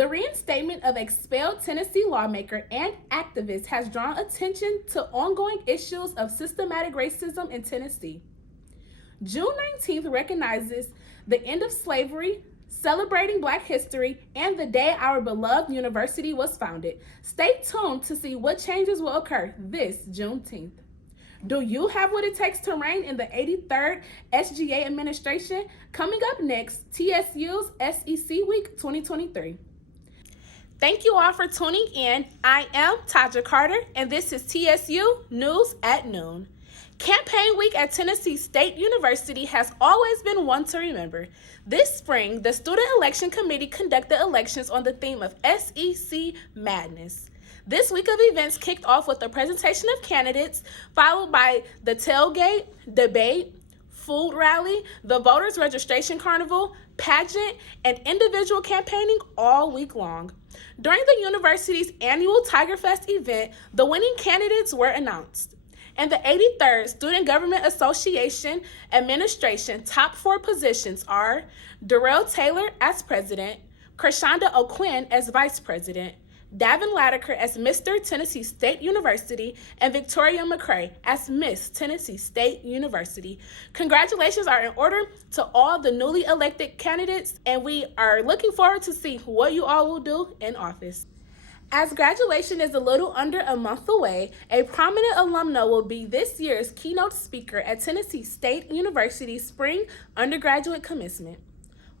The reinstatement of expelled Tennessee lawmaker and activist has drawn attention to ongoing issues of systematic racism in Tennessee. June 19th recognizes the end of slavery, celebrating Black history, and the day our beloved university was founded. Stay tuned to see what changes will occur this Juneteenth. Do you have what it takes to reign in the 83rd SGA administration? Coming up next, TSU's SEC Week 2023. Thank you all for tuning in. I am Taja Carter, and this is TSU News at Noon. Campaign week at Tennessee State University has always been one to remember. This spring, the Student Election Committee conducted elections on the theme of SEC Madness. This week of events kicked off with the presentation of candidates, followed by the tailgate, debate, food rally, the voters registration carnival, pageant, and individual campaigning all week long. During the university's annual Tiger Fest event, the winning candidates were announced. And the 83rd Student Government Association Administration top 4 positions are Darrell Taylor as president, Kershonda O'Quinn as vice president, Davin Latiker as Mr. Tennessee State University, and Victoria McCray as Miss Tennessee State University. Congratulations are in order to all the newly elected candidates, and we are looking forward to see what you all will do in office. As graduation is a little under a month away, a prominent alumna will be this year's keynote speaker at Tennessee State University's spring undergraduate commencement.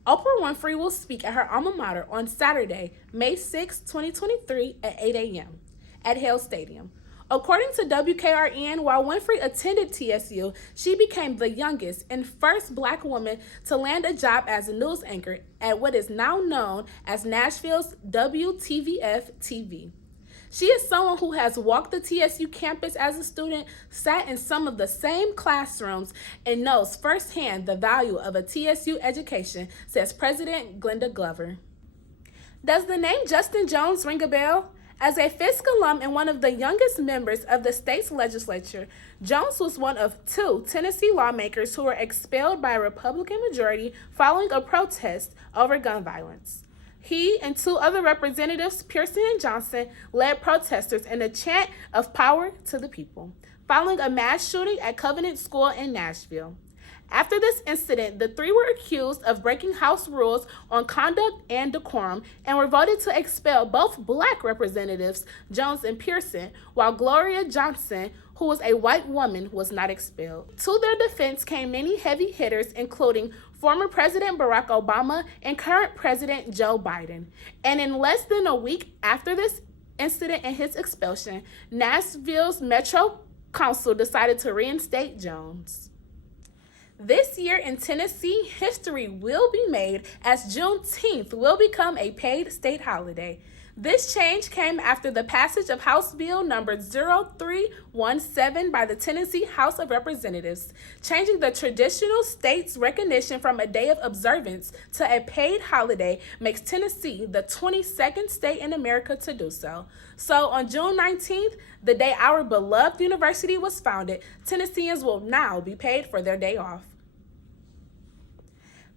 Oprah Winfrey will speak at her alma mater on Saturday, May 6, 2023 at 8 a.m. at Hale Stadium. According to WKRN, while Winfrey attended TSU, she became the youngest and first Black woman to land a job as a news anchor at what is now known as Nashville's WTVF-TV. She is someone who has walked the TSU campus as a student, sat in some of the same classrooms, and knows firsthand the value of a TSU education, says President Glenda Glover. Does the name Justin Jones ring a bell? As a Fisk alum and one of the youngest members of the state's legislature, Jones was one of 2 Tennessee lawmakers who were expelled by a Republican majority following a protest over gun violence. He and 2 other representatives, Pearson and Johnson, led protesters in a chant of power to the people, following a mass shooting at Covenant School in Nashville. After this incident, the 3 were accused of breaking House rules on conduct and decorum and were voted to expel both Black representatives, Jones and Pearson, while Gloria Johnson, who was a white woman, was not expelled. To their defense came many heavy hitters, including former President Barack Obama and current President Joe Biden. And in less than a week after this incident and his expulsion, Nashville's Metro Council decided to reinstate Jones. This year in Tennessee, history will be made as Juneteenth will become a paid state holiday. This change came after the passage of House Bill number 0317 by the Tennessee House of Representatives, changing the traditional state's recognition from a day of observance to a paid holiday makes Tennessee the 22nd state in America to do so. So on June 19th, the day our beloved university was founded, Tennesseans will now be paid for their day off.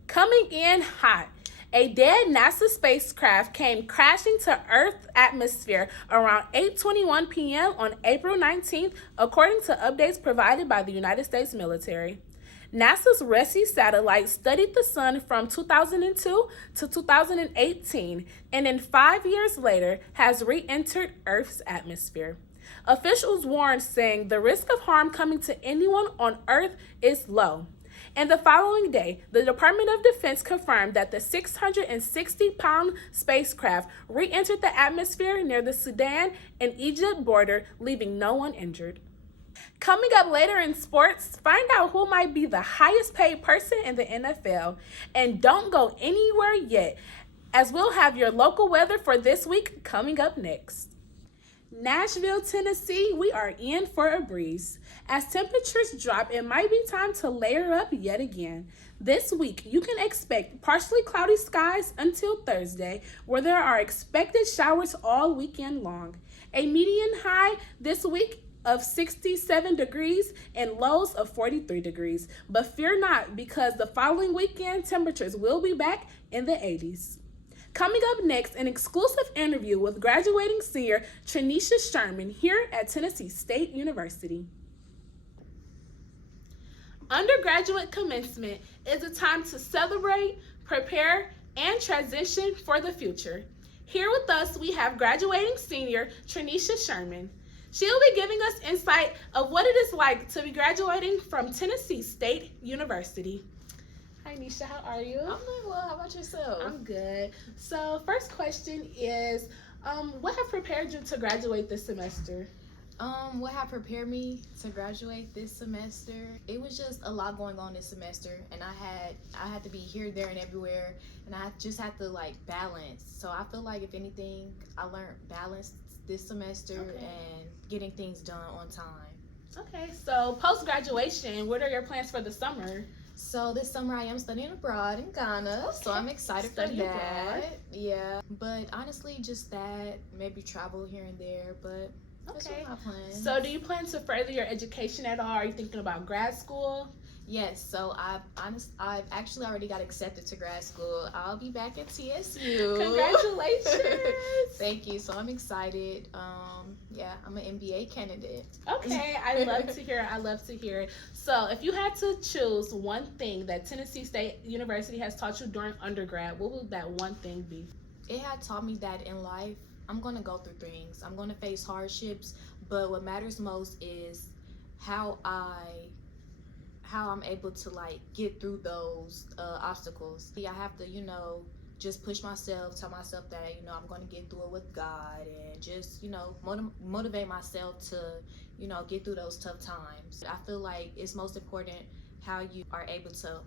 Coming in hot, a dead NASA spacecraft came crashing to Earth's atmosphere around 8:21 p.m. on April 19th, according to updates provided by the United States military. NASA's RESI satellite studied the sun from 2002 to 2018, and then 5 years later has re-entered Earth's atmosphere. Officials warned, saying the risk of harm coming to anyone on Earth is low. And the following day, the Department of Defense confirmed that the 660-pound spacecraft re-entered the atmosphere near the Sudan and Egypt border, leaving no one injured. Coming up later in sports, find out who might be the highest paid person in the NFL. And don't go anywhere yet, as we'll have your local weather for this week coming up next. Nashville, Tennessee, we are in for a breeze. As temperatures drop, it might be time to layer up yet again. This week, you can expect partially cloudy skies until Thursday, where there are expected showers all weekend long. A median high this week of 67 degrees and lows of 43 degrees. But fear not, because the following weekend, temperatures will be back in the 80s. Coming up next, an exclusive interview with graduating senior Trenisha Sherman here at Tennessee State University. Undergraduate commencement is a time to celebrate, prepare, and transition for the future. Here with us, we have graduating senior Trenisha Sherman. She'll be giving us insight of what it is like to be graduating from Tennessee State University. Hi, Nisha, how are you? I'm doing well. How about yourself? I'm good. So, first question is, what have prepared you to graduate this semester? What have prepared me to graduate this semester? It was just a lot going on this semester, and I had to be here, there, and everywhere, and I just had to balance. So I feel like if anything, I learned balance this semester and getting things done on time. Okay, so post-graduation, what are your plans for the summer? So this summer I am studying abroad in Ghana, so I'm excited for that. Abroad. Yeah, but honestly, just that, maybe travel here and there, but that's what my plans. So do you plan to further your education at all? Are you thinking about grad school? Yes, so I've actually already got accepted to grad school. I'll be back at TSU. Congratulations. Thank you. So I'm excited. Yeah, I'm an MBA candidate. Okay, I love to hear it. So if you had to choose one thing that Tennessee State University has taught you during undergrad, what would that one thing be? It had taught me that in life, I'm going to go through things. I'm going to face hardships, but what matters most is how I'm able to get through those obstacles. I have to, just push myself, tell myself that, I'm going to get through it with God, and just, motivate myself to, get through those tough times. I feel like it's most important how you are able to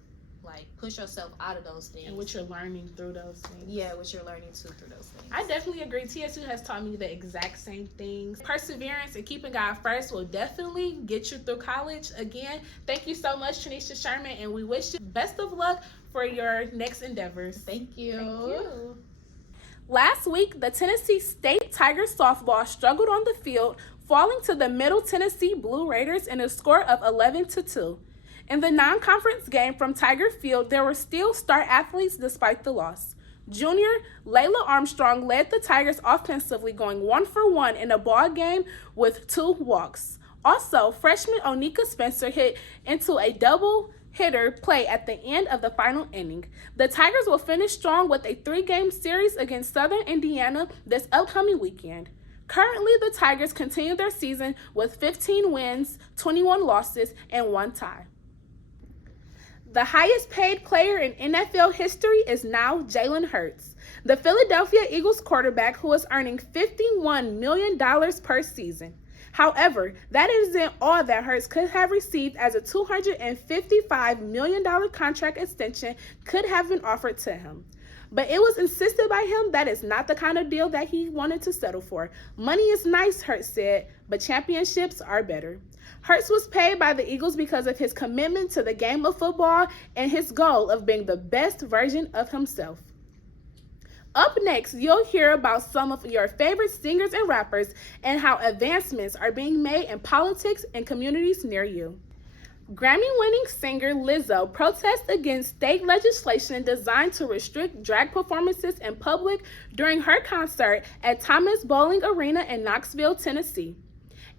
push yourself out of those things. And what you're learning through those things. Yeah, what you're learning through those things. I definitely agree. TSU has taught me the exact same things. Perseverance and keeping God first will definitely get you through college. Again, thank you so much, Trenisha Sherman, and we wish you best of luck for your next endeavors. Thank you. Thank you. Last week, the Tennessee State Tigers softball struggled on the field, falling to the Middle Tennessee Blue Raiders in a score of 11-2. In the non-conference game from Tiger Field, there were still star athletes despite the loss. Junior Layla Armstrong led the Tigers offensively, going 1-for-1 in a ball game with 2 walks. Also, freshman Onika Spencer hit into a double-hitter play at the end of the final inning. The Tigers will finish strong with a 3-game series against Southern Indiana this upcoming weekend. Currently, the Tigers continue their season with 15 wins, 21 losses, and 1 tie. The highest paid player in NFL history is now Jalen Hurts, the Philadelphia Eagles quarterback who is earning $51 million per season. However, that isn't all that Hurts could have received, as a $255 million contract extension could have been offered to him. But it was insisted by him that is not the kind of deal that he wanted to settle for. Money is nice, Hurts said, but championships are better. Hurts was paid by the Eagles because of his commitment to the game of football and his goal of being the best version of himself. Up next, you'll hear about some of your favorite singers and rappers and how advancements are being made in politics and communities near you. Grammy-winning singer Lizzo protests against state legislation designed to restrict drag performances in public during her concert at Thomas Bowling Arena in Knoxville, Tennessee.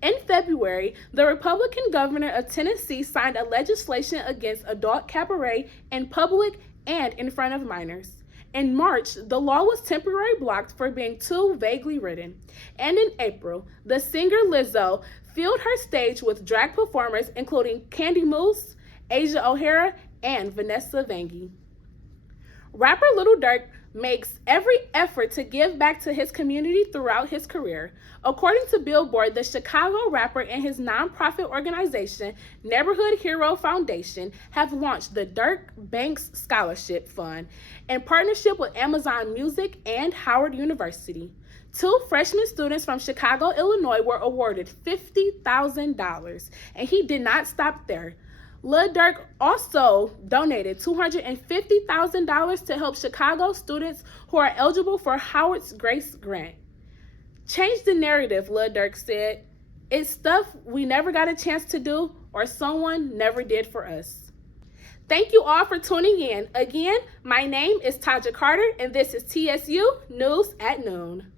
In February, the Republican governor of Tennessee signed a legislation against adult cabaret in public and in front of minors. In March, the law was temporarily blocked for being too vaguely written. And in April, the singer Lizzo filled her stage with drag performers including Candy Moose, Asia O'Hara, and Vanessa Vangi. Rapper Lil Durk makes every effort to give back to his community throughout his career. According to Billboard, the Chicago rapper and his nonprofit organization, Neighborhood Hero Foundation, have launched the Durk Banks Scholarship Fund in partnership with Amazon Music and Howard University. 2 freshman students from Chicago, Illinois were awarded $50,000, and he did not stop there. Lil Durk also donated $250,000 to help Chicago students who are eligible for Howard's Grace Grant. Change the narrative, Lil Durk said. It's stuff we never got a chance to do or someone never did for us. Thank you all for tuning in. Again, my name is Taja Carter, and this is TSU News at Noon.